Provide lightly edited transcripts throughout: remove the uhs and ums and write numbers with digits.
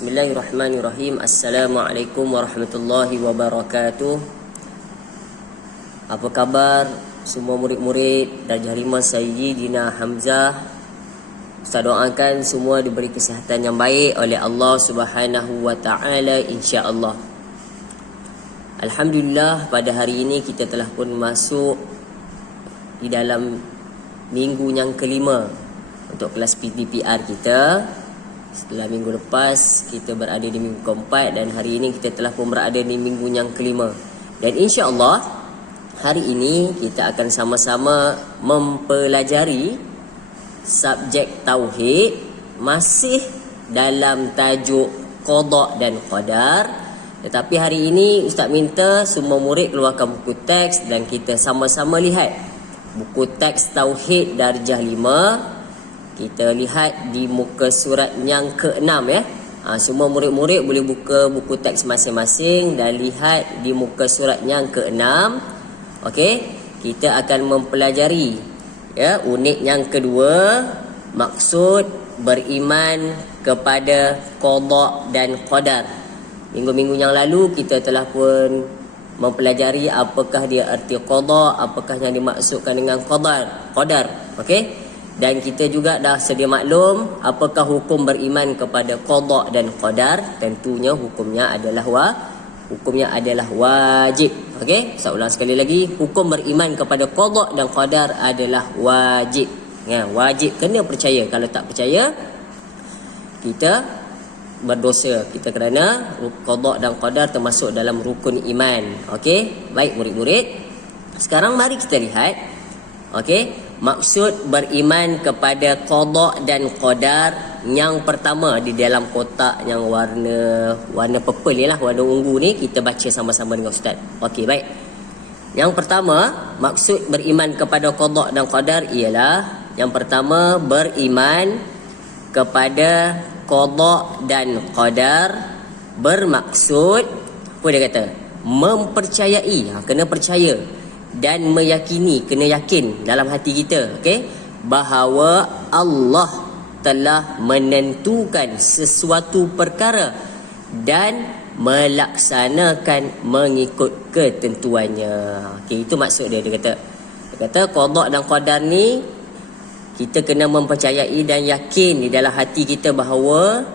Bismillahirrahmanirrahim. Assalamualaikum warahmatullahi wabarakatuh. Apa khabar semua murid-murid Darjah 5 Sayyidina Hamzah? Ustaz doakan semua diberi kesihatan yang baik oleh Allah Subhanahu wa taala insya-Allah. Alhamdulillah, pada hari ini kita telah pun masuk di dalam minggu yang kelima untuk kelas PDPR kita. Setelah minggu lepas kita berada di minggu keempat, dan hari ini kita telah pun berada di minggu yang kelima. Dan insya-Allah hari ini kita akan sama-sama mempelajari subjek tauhid, masih dalam tajuk qada dan qadar. Tetapi hari ini Ustaz minta semua murid keluarkan buku teks dan kita sama-sama lihat buku teks tauhid darjah 5. Kita lihat di muka surat yang ke-6 ya. Semua murid-murid boleh buka buku teks masing-masing dan lihat di muka surat yang ke-6. Okey, kita akan mempelajari ya unit yang kedua, maksud beriman kepada qada dan qadar. Minggu-minggu yang lalu kita telah pun mempelajari apakah dia arti qada, apakah yang dimaksudkan dengan qadar. Okey? Dan kita juga dah sedia maklum apakah hukum beriman kepada qada dan qadar. Tentunya hukumnya adalah wajib. Okey, saya ulang sekali lagi, hukum beriman kepada qada dan qadar adalah wajib. Ya, wajib, kena percaya. Kalau tak percaya, kita berdosa. Kita kerana qada dan qadar termasuk dalam rukun iman. Okey, baik murid-murid. Sekarang mari kita lihat. Okey, maksud beriman kepada qada dan qadar yang pertama di dalam kotak yang warna purple ni lah, warna ungu ni, kita baca sama-sama dengan ustaz. Okey, baik. Yang pertama, maksud beriman kepada qada dan qadar ialah yang pertama, beriman kepada qada dan qadar bermaksud apa dia kata? Mempercayai, kena percaya dan meyakini, kena yakin dalam hati kita, okey, bahawa Allah telah menentukan sesuatu perkara dan melaksanakan mengikut ketentuannya. Okey, itu maksud dia. Dia kata qada dan qadar ni kita kena mempercayai dan yakin di dalam hati kita bahawa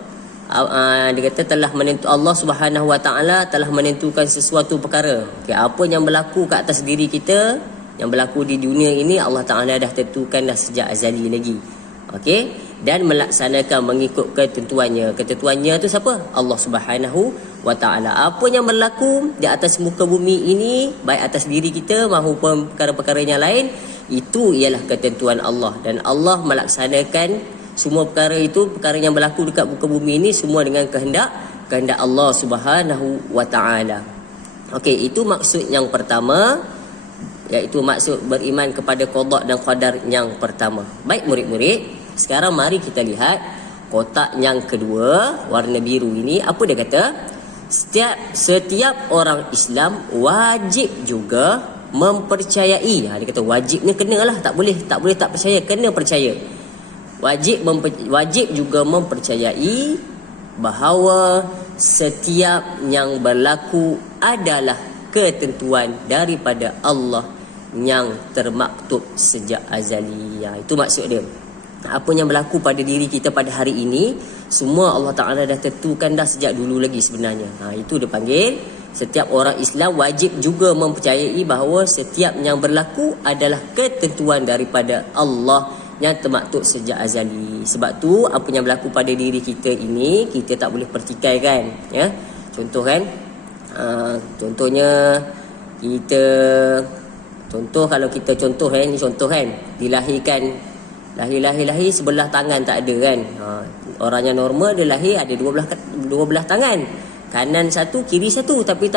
dia kata telah Allah Subhanahu wa taala telah menentukan sesuatu perkara. Okey, apa yang berlaku kat atas diri kita, yang berlaku di dunia ini, Allah Taala dah tentukan dah sejak azali lagi. Okey, dan melaksanakan mengikut ketentuannya. Ketentuannya tu siapa? Allah Subhanahu wa taala. Apa yang berlaku di atas muka bumi ini, baik atas diri kita maupun perkara-perkara yang lain, itu ialah ketentuan Allah, dan Allah melaksanakan semua perkara itu, perkara yang berlaku dekat muka bumi ini, semua dengan kehendak Allah Subhanahu wa taala. Okey, itu maksud yang pertama, iaitu maksud beriman kepada qada dan qadar yang pertama. Baik murid-murid, sekarang mari kita lihat kotak yang kedua, warna biru ini. Apa dia kata? Setiap orang Islam wajib juga mempercayai. Dia kata wajib ni kenalah, tak boleh tak percaya, kena percaya. Wajib juga mempercayai bahawa setiap yang berlaku adalah ketentuan daripada Allah yang termaktub sejak azali. Itu maksud dia. Apa yang berlaku pada diri kita pada hari ini, semua Allah Ta'ala dah tentukan dah sejak dulu lagi sebenarnya. Itu dia panggil setiap orang Islam wajib juga mempercayai bahawa setiap yang berlaku adalah ketentuan daripada Allah yang termaktub sejak azali. Sebab tu apa yang berlaku pada diri kita ini, kita tak boleh pertikaikan ya. Contoh kan, contohnya kita, kalau kita ni contoh kan, dilahirkan lahir sebelah tangan tak ada kan. Orang yang normal dia lahir ada dua belah tangan, kanan satu kiri satu, tapi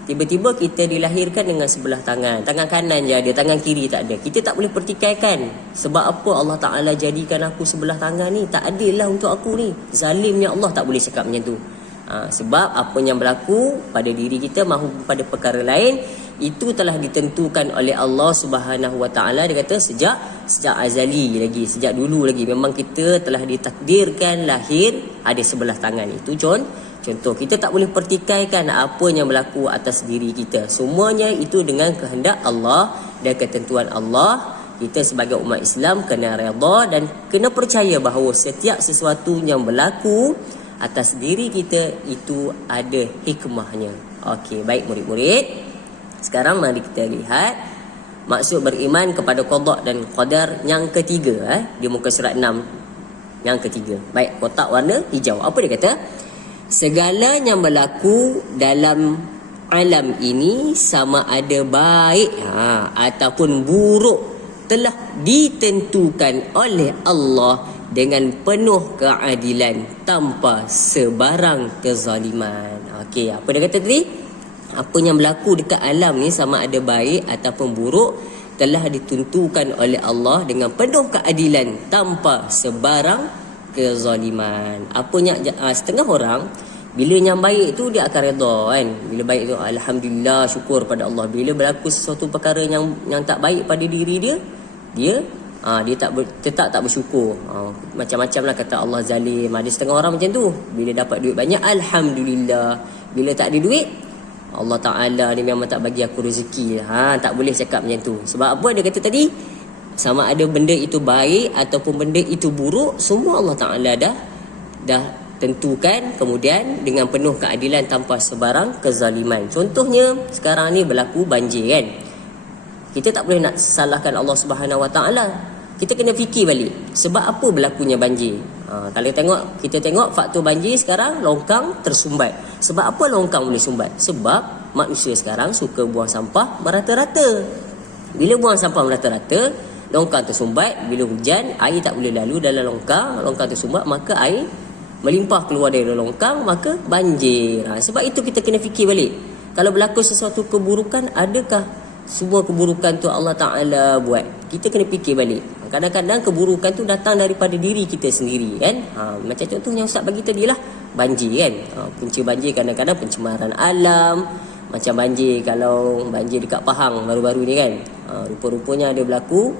tiba-tiba kita dilahirkan dengan sebelah tangan kanan je ada, tangan kiri tak ada. Kita tak boleh pertikaikan. Sebab apa Allah Ta'ala jadikan aku sebelah tangan ni? Tak adil lah untuk aku ni. Zalimnya Allah, tak boleh cakap macam tu. Sebab apa yang berlaku pada diri kita maupun pada perkara lain, itu telah ditentukan oleh Allah Subhanahu wa taala. Dia kata sejak azali lagi, sejak dulu lagi memang kita telah ditakdirkan lahir ada sebelah tangan. Itu contoh. Kita tak boleh pertikaikan apa yang berlaku atas diri kita. Semuanya itu dengan kehendak Allah dan ketentuan Allah. Kita sebagai umat Islam kena redha dan kena percaya bahawa setiap sesuatu yang berlaku atas diri kita itu ada hikmahnya. Okey, baik murid-murid. Sekarang mari kita lihat maksud beriman kepada qada dan qadar yang ketiga di muka surat 6 yang ketiga. Baik, kotak warna hijau. Apa dia kata? Segala yang berlaku dalam alam ini sama ada baik ataupun buruk telah ditentukan oleh Allah dengan penuh keadilan tanpa sebarang kezaliman. Okey, apa dia kata tadi? Apa yang berlaku dekat alam ni sama ada baik ataupun buruk telah ditentukan oleh Allah dengan penuh keadilan tanpa sebarang kezaliman. Apanya setengah orang bila yang baik tu dia akan redha kan. Bila baik tu alhamdulillah, syukur pada Allah. Bila berlaku sesuatu perkara yang tak baik pada diri dia tetap tak bersyukur. Macam-macam lah kata Allah zalim. Ada setengah orang macam tu. Bila dapat duit banyak alhamdulillah. Bila tak ada duit, Allah Ta'ala ni memang tak bagi aku rezeki. Tak boleh cakap macam tu. Sebab apa dia kata tadi? Sama ada benda itu baik ataupun benda itu buruk, semua Allah Ta'ala dah tentukan, kemudian dengan penuh keadilan tanpa sebarang kezaliman. Contohnya sekarang ni berlaku banjir kan. Kita tak boleh nak salahkan Allah Subhanahu Wa Ta'ala. Kita kena fikir balik sebab apa berlakunya banjir. Kalau kita tengok faktor banjir sekarang, longkang tersumbat. Sebab apa longkang boleh sumbat? Sebab manusia sekarang suka buang sampah merata-rata. Bila buang sampah merata-rata, longkang tersumbat. Bila hujan, air tak boleh lalu dalam longkang tersumbat, maka air melimpah keluar dari longkang, maka banjir. Sebab itu kita kena fikir balik. Kalau berlaku sesuatu keburukan, adakah semua keburukan tu Allah Ta'ala buat? Kita kena fikir balik. Kadang-kadang keburukan tu datang daripada diri kita sendiri kan. Macam contohnya Ustaz bagi tadi lah, banjir kan. Punca banjir kadang-kadang pencemaran alam. Macam banjir, kalau banjir dekat Pahang baru-baru ni kan, rupa-rupanya ada berlaku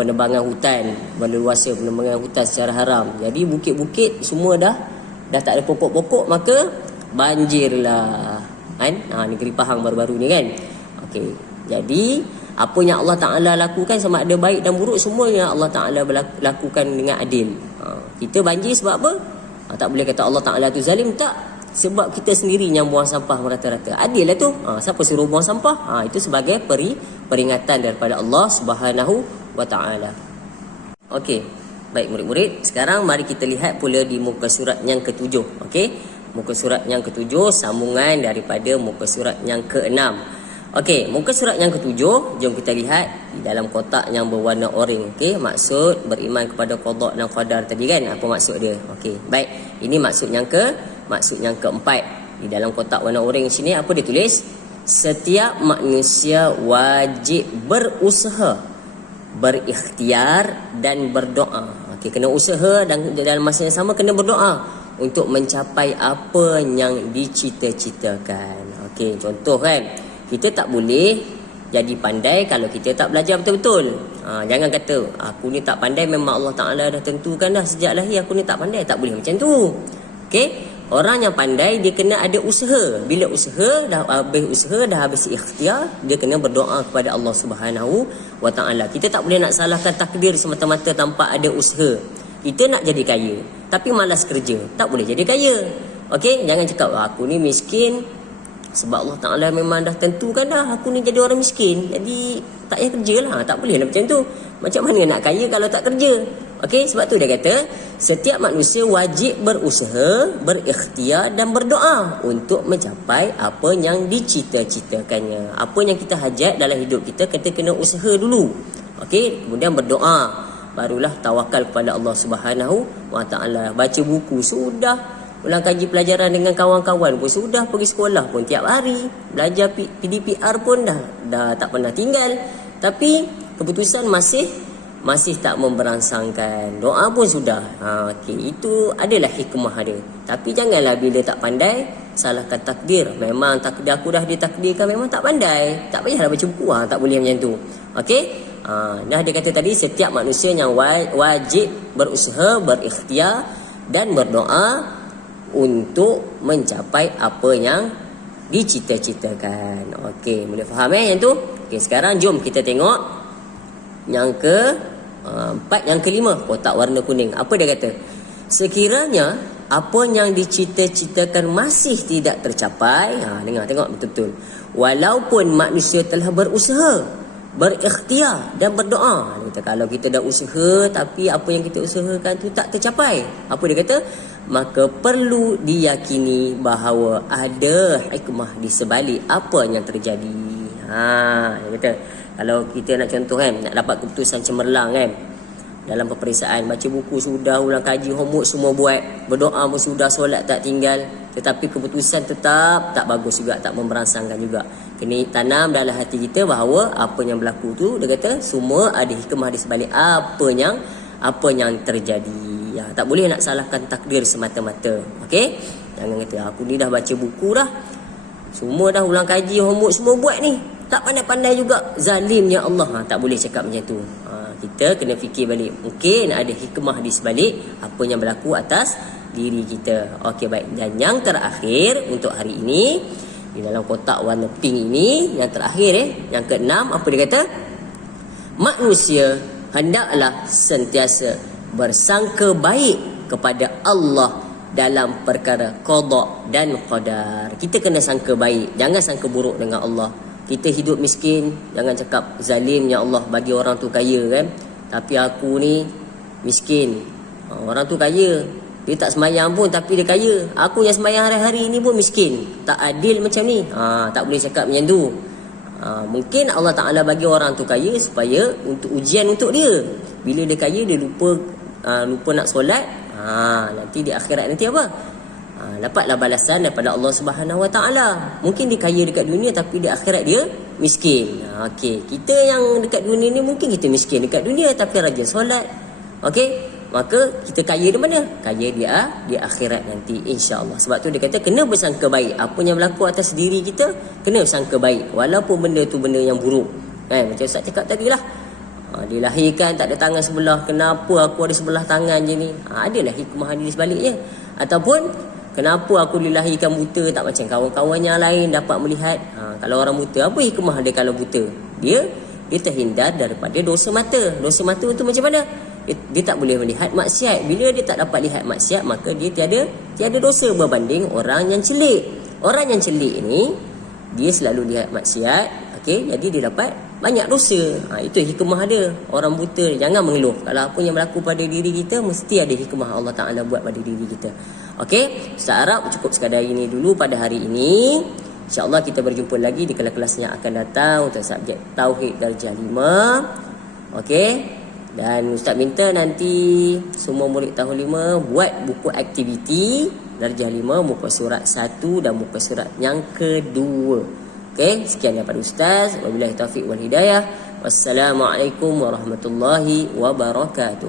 penebangan hutan, berleluasa penebangan hutan secara haram. Jadi bukit-bukit semua dah tak ada pokok-pokok, maka banjirlah kan. Negeri Pahang baru-baru ni kan. Okey, jadi apa yang Allah Ta'ala lakukan sama ada baik dan buruk, semuanya Allah Ta'ala lakukan dengan adil. Kita banjir sebab apa? Tak boleh kata Allah Ta'ala tu zalim, tak. Sebab kita sendiri yang buang sampah merata-rata. Adil lah tu. Siapa suruh buang sampah? Itu sebagai peringatan daripada Allah Subhanahu Wa Ta'ala. Okey, baik murid-murid. Sekarang mari kita lihat pula di muka surat yang ke-7. Okey, muka surat yang ke-7 sambungan daripada muka surat yang ke-6. Okey, muka surat yang ke-7, jom kita lihat di dalam kotak yang berwarna oranye. Okey, maksud beriman kepada qada dan qadar tadi kan, apa maksud dia? Okey, baik. Ini maksud yang keempat. Di dalam kotak warna oranye sini apa dia tulis? Setiap manusia wajib berusaha, berikhtiar dan berdoa. Okey, kena usaha dan dalam masa yang sama kena berdoa untuk mencapai apa yang dicita-citakan. Okey, contoh kan, kita tak boleh jadi pandai kalau kita tak belajar betul-betul. Jangan kata aku ni tak pandai, memang Allah Ta'ala dah tentukan dah sejak lahir aku ni tak pandai. Tak boleh macam tu. Okey, orang yang pandai dia kena ada usaha. Bila dah habis ikhtiar, dia kena berdoa kepada Allah Subhanahu Wa Ta'ala. Kita tak boleh nak salahkan takdir semata-mata tanpa ada usaha. Kita nak jadi kaya tapi malas kerja, tak boleh jadi kaya. Okey, jangan cakap aku ni miskin sebab Allah Ta'ala memang dah tentukan dah aku ni jadi orang miskin, jadi tak payah kerja lah. Tak boleh lah macam tu. Macam mana nak kaya kalau tak kerja? Okey, sebab tu dia kata setiap manusia wajib berusaha, berikhtiar dan berdoa untuk mencapai apa yang dicita-citakannya. Apa yang kita hajat dalam hidup kita kena usaha dulu. Okey, kemudian berdoa, barulah tawakal kepada Allah Subhanahu Wa Ta'ala. Baca buku sudah, ulang kaji pelajaran dengan kawan-kawan pun sudah, pergi sekolah pun tiap hari, belajar PDPR pun dah tak pernah tinggal. Tapi keputusan masih tak memberangsangkan. Doa pun sudah. Okey, itu adalah hikmah dia. Tapi janganlah bila tak pandai salahkan takdir. Memang takdir aku dah ditakdirkan, memang tak pandai, tak payahlah baca buku. Tak boleh macam tu. Okey, dia kata tadi setiap manusia yang wajib berusaha, berikhtiar dan berdoa untuk mencapai apa yang dicita-citakan. Okey, boleh faham yang tu? Okey, sekarang jom kita tengok yang empat, yang kelima, kotak warna kuning. Apa dia kata? Sekiranya apa yang dicita-citakan masih tidak tercapai, dengar, tengok betul-betul. Walaupun manusia telah berusaha, berikhtiar dan berdoa. Kalau kita dah usaha tapi apa yang kita usahakan tu tak tercapai, apa dia kata? Maka perlu diyakini bahawa ada hikmah di sebalik apa yang terjadi. Dia kata, kalau kita nak contoh kan, nak dapat keputusan cemerlang kan, dalam peperiksaan, baca buku sudah, ulang kaji, homework semua buat, berdoa pun sudah, solat tak tinggal, tetapi keputusan tetap tak bagus juga, tak memberangsangkan juga. Kena tanam dalam hati kita bahawa apa yang berlaku tu, dia kata semua ada hikmah di sebalik apa yang terjadi. Tak boleh nak salahkan takdir semata-mata. Okey? Jangan kata aku ni dah baca buku dah, semua dah ulang kaji, homework semua buat ni, tak pandai-pandai juga, zalimnya Allah. Tak boleh cakap macam tu. Kita kena fikir balik, mungkin ada hikmah di sebalik apa yang berlaku atas diri kita. Okey, baik. Dan yang terakhir untuk hari ini, di dalam kotak warna pink ini, yang terakhir yang keenam, apa dia kata? Manusia hendaklah sentiasa bersangka baik kepada Allah dalam perkara qada dan qadar. Kita kena sangka baik, jangan sangka buruk dengan Allah. Kita hidup miskin, jangan cakap zalimnya Allah bagi orang tu kaya kan, tapi aku ni miskin. Orang tu kaya, dia tak semayang pun tapi dia kaya. Aku yang semayang hari-hari ni pun miskin. Tak adil macam ni. Tak boleh cakap macam tu. Mungkin Allah Ta'ala bagi orang tu kaya supaya untuk ujian untuk dia. Bila dia kaya, dia lupa nak solat, nanti di akhirat nanti apa? Dapatlah balasan daripada Allah Subhanahu Wa Taala. Mungkin dia kaya dekat dunia tapi di akhirat dia miskin. Okey, kita yang dekat dunia ni mungkin kita miskin dekat dunia tapi rajin solat. Okey, maka kita kaya di mana? Kaya dia di akhirat nanti, insya-Allah. Sebab tu dia kata kena bersangka baik. Apa yang berlaku atas diri kita kena bersangka baik, walaupun benda tu benda yang buruk. Kan macam Ustaz cakap tadilah. Dilahirkan tak ada tangan sebelah, kenapa aku ada sebelah tangan je ni? Adalah hikmah di sebaliknya. Ataupun kenapa aku dilahirkan buta, tak macam kawan-kawannya lain dapat melihat. Kalau orang buta, apa hikmah dia kalau buta? Dia terhindar daripada dosa mata. Dosa mata tu macam mana? Dia tak boleh melihat maksiat. Bila dia tak dapat lihat maksiat, maka dia tiada dosa berbanding orang yang celik. Orang yang celik ni, dia selalu lihat maksiat. Okey, jadi dia dapat banyak dosa. Itu hikmah dia. Orang buta jangan mengeluh. Kalau apa yang berlaku pada diri kita, mesti ada hikmah Allah Ta'ala buat pada diri kita. Okey, Ustaz harap cukup sekadar ini dulu pada hari ini. InsyaAllah kita berjumpa lagi di kelas-kelas yang akan datang untuk subjek Tauhid darjah 5. Okey, dan Ustaz minta nanti semua murid tahun 5 buat buku aktiviti darjah 5, muka surat 1 dan muka surat yang kedua. Okey, sekian daripada Ustaz. Wabillahi taufiq wal hidayah. Wassalamualaikum warahmatullahi wabarakatuh.